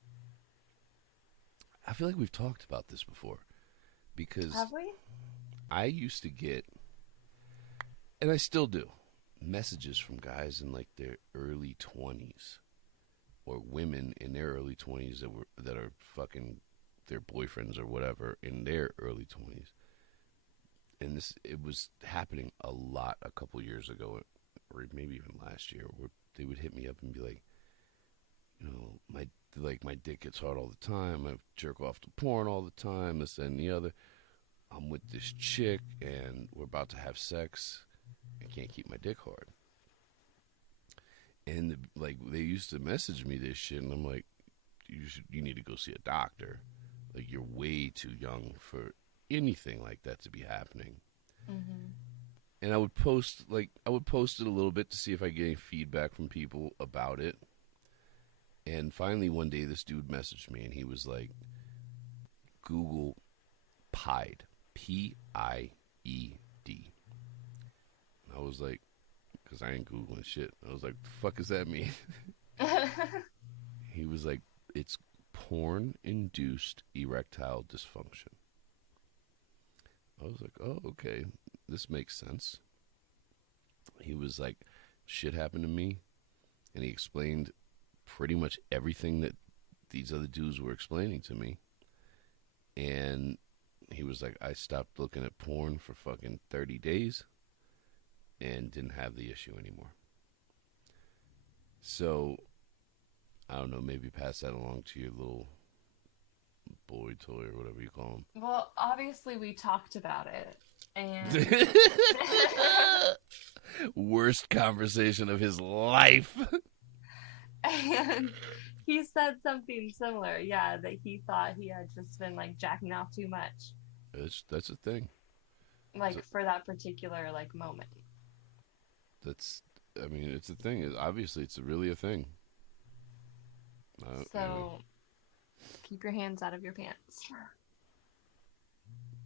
I feel like we've talked about this before because Have we? I used to get, and I still do, messages from guys in like their early 20s or women in their early 20s that are fucking their boyfriends or whatever in their early 20s. And this it was happening a lot a couple years ago or maybe even last year where they would hit me up and be like, you know, my dick gets hard all the time. I jerk off to porn all the time. This and the other. I'm with this chick and we're about to have sex. I can't keep my dick hard. And like they used to message me this shit, and I'm like, you need to go see a doctor. Like you're way too young for anything like that to be happening. Mm-hmm. And I would post it a little bit to see if I get any feedback from people about it. And finally one day this dude messaged me and he was like, Google Pied, Pied. I was like, because I ain't Googling shit. I was like, the fuck does that mean? He was like, it's porn induced erectile dysfunction. I was like, oh, okay. This makes sense. He was like, shit happened to me. And he explained pretty much everything that these other dudes were explaining to me. And he was like, I stopped looking at porn for fucking 30 days and didn't have the issue anymore. So, I don't know, maybe pass that along to your little boy toy or whatever you call Well, obviously we talked about it, and him. Worst conversation of his life. and he said something similar. Yeah, that he thought he had just been like jacking off too much, That's a thing. So like for that particular like moment. that's, I mean, it's a thing. Obviously, it's really a thing. Anyway, So keep your hands out of your pants.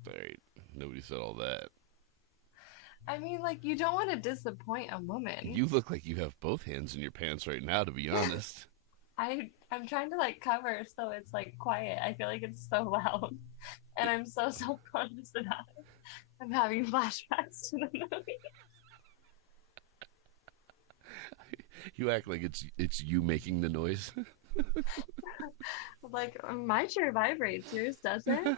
right. Nobody said all that. I mean, like you don't want to disappoint a woman. You look like you have both hands in your pants right now, to be honest. I'm trying to like cover so it's like quiet. I feel like it's so loud, and I'm so self-conscious about it. I'm having flashbacks to the movie. You act like it's you making the noise. Like my chair vibrates, yours doesn't.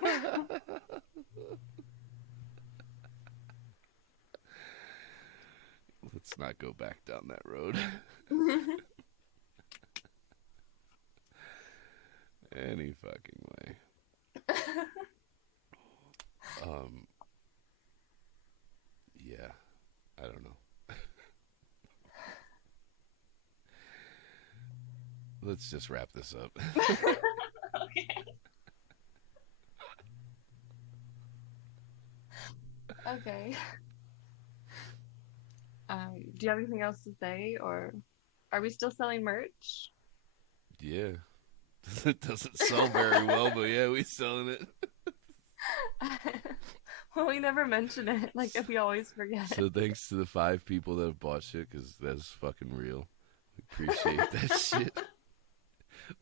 Let's not go back down that road. Any fucking way. Um, yeah, I don't know. Let's just wrap this up. Okay. Okay. Do you have anything else to say, or are we still selling merch? Yeah. It doesn't sell very well, but yeah, we selling it. Well, we never mention it. Like, if we always forget. So thanks to the 5 people that have bought shit, because that's fucking real. We appreciate that shit.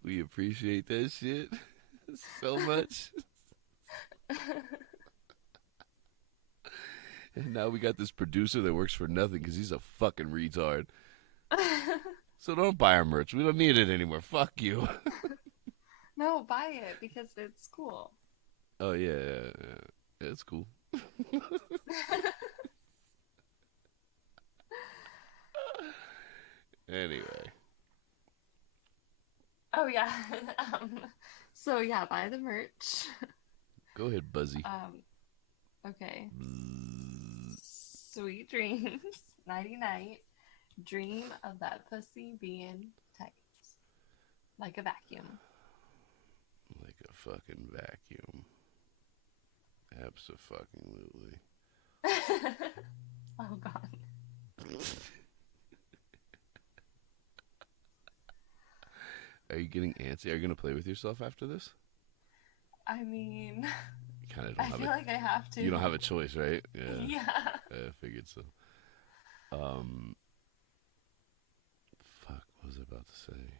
We appreciate that shit so much. And now we got this producer that works for nothing because he's a fucking retard. So don't buy our merch. We don't need it anymore. Fuck you. No, buy it because it's cool. Oh, yeah. It's cool. Anyway. Oh yeah. So yeah, buy the merch. Go ahead, Buzzy. Okay. Sweet dreams. Nighty night. Dream of that pussy being tight. Like a vacuum. Like a fucking vacuum. Abso-fucking-lutely. Oh god. Are you getting antsy? Are you going to play with yourself after this? I mean, You kind of I don't have feel like I have to. You don't have a choice, right? Yeah. Yeah. I figured so. Fuck, what was I about to say?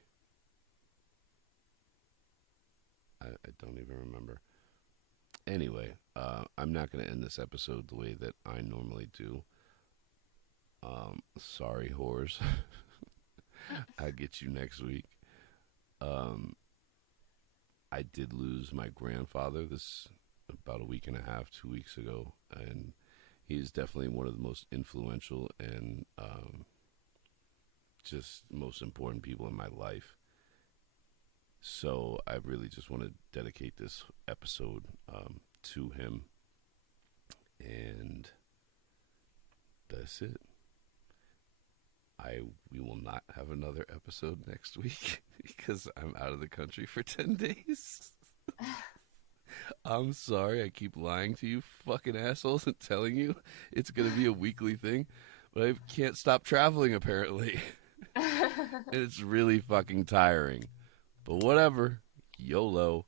I don't even remember. Anyway, I'm not going to end this episode the way that I normally do. Sorry, whores. I'll get you next week. I did lose my grandfather this about a week and a half, 2 weeks ago, and he's definitely one of the most influential and just most important people in my life. So I really just want to dedicate this episode to him, and that's it. We will not have another episode next week because I'm out of the country for 10 days. I'm sorry, I keep lying to you fucking assholes and telling you it's going to be a weekly thing, but I can't stop traveling apparently. And it's really fucking tiring. But whatever. YOLO.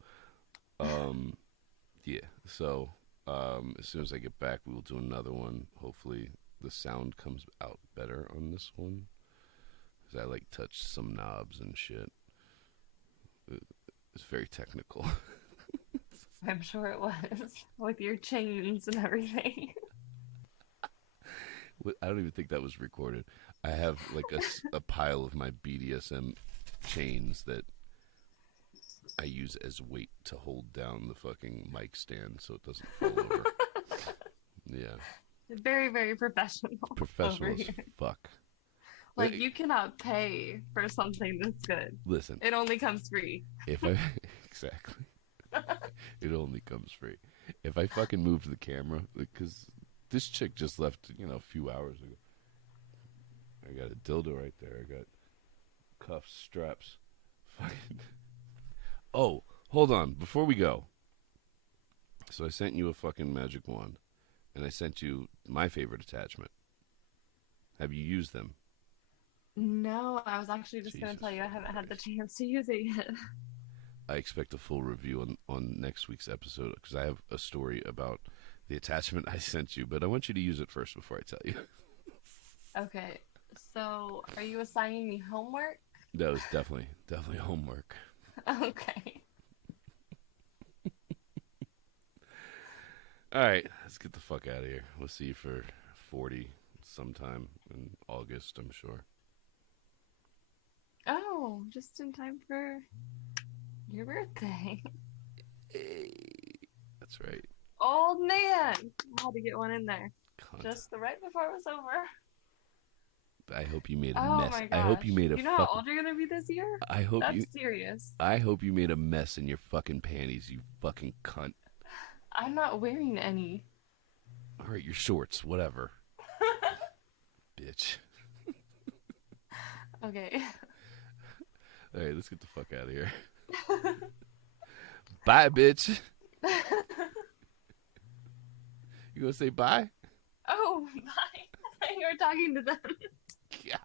Yeah, so as soon as I get back, we will do another one. Hopefully the sound comes out better on this one, because I like touched some knobs and shit. It's very technical. I'm sure it was with your chains and everything. I don't even think that was recorded. I have like a pile of my BDSM chains that I use as weight to hold down the fucking mic stand so it doesn't fall over. Yeah. Very, very professional. Professional as fuck. Like, you cannot pay for something that's good. Listen, It only comes free. if I exactly, it only comes free. If I fucking moved the camera, because this chick just left, a few hours ago. I got a dildo right there. I got cuffs, straps. Fucking. Oh, hold on. Before we go, so I sent you a fucking magic wand, and I sent you my favorite attachment. Have you used them? No, I was actually just going to tell you I haven't had the chance to use it yet. I expect a full review on next week's episode because I have a story about the attachment I sent you, but I want you to use it first before I tell you. Okay, so are you assigning me homework? That was definitely homework. Okay. All right, let's get the fuck out of here. We'll see you for 40 sometime in August, I'm sure. Oh, just in time for your birthday. Hey, that's right. Old man! I had to get one in there. Cunt. Just right before it was over. I hope you made a Oh mess. my gosh. I hope you made a You know how old you're gonna be this year? That's serious. I hope you made a mess in your fucking panties, you fucking cunt. I'm not wearing any. All right, your shorts, whatever. Bitch. Okay. All right, let's get the fuck out of here. Bye, bitch. You gonna say bye? Oh, bye. You were talking to them. God.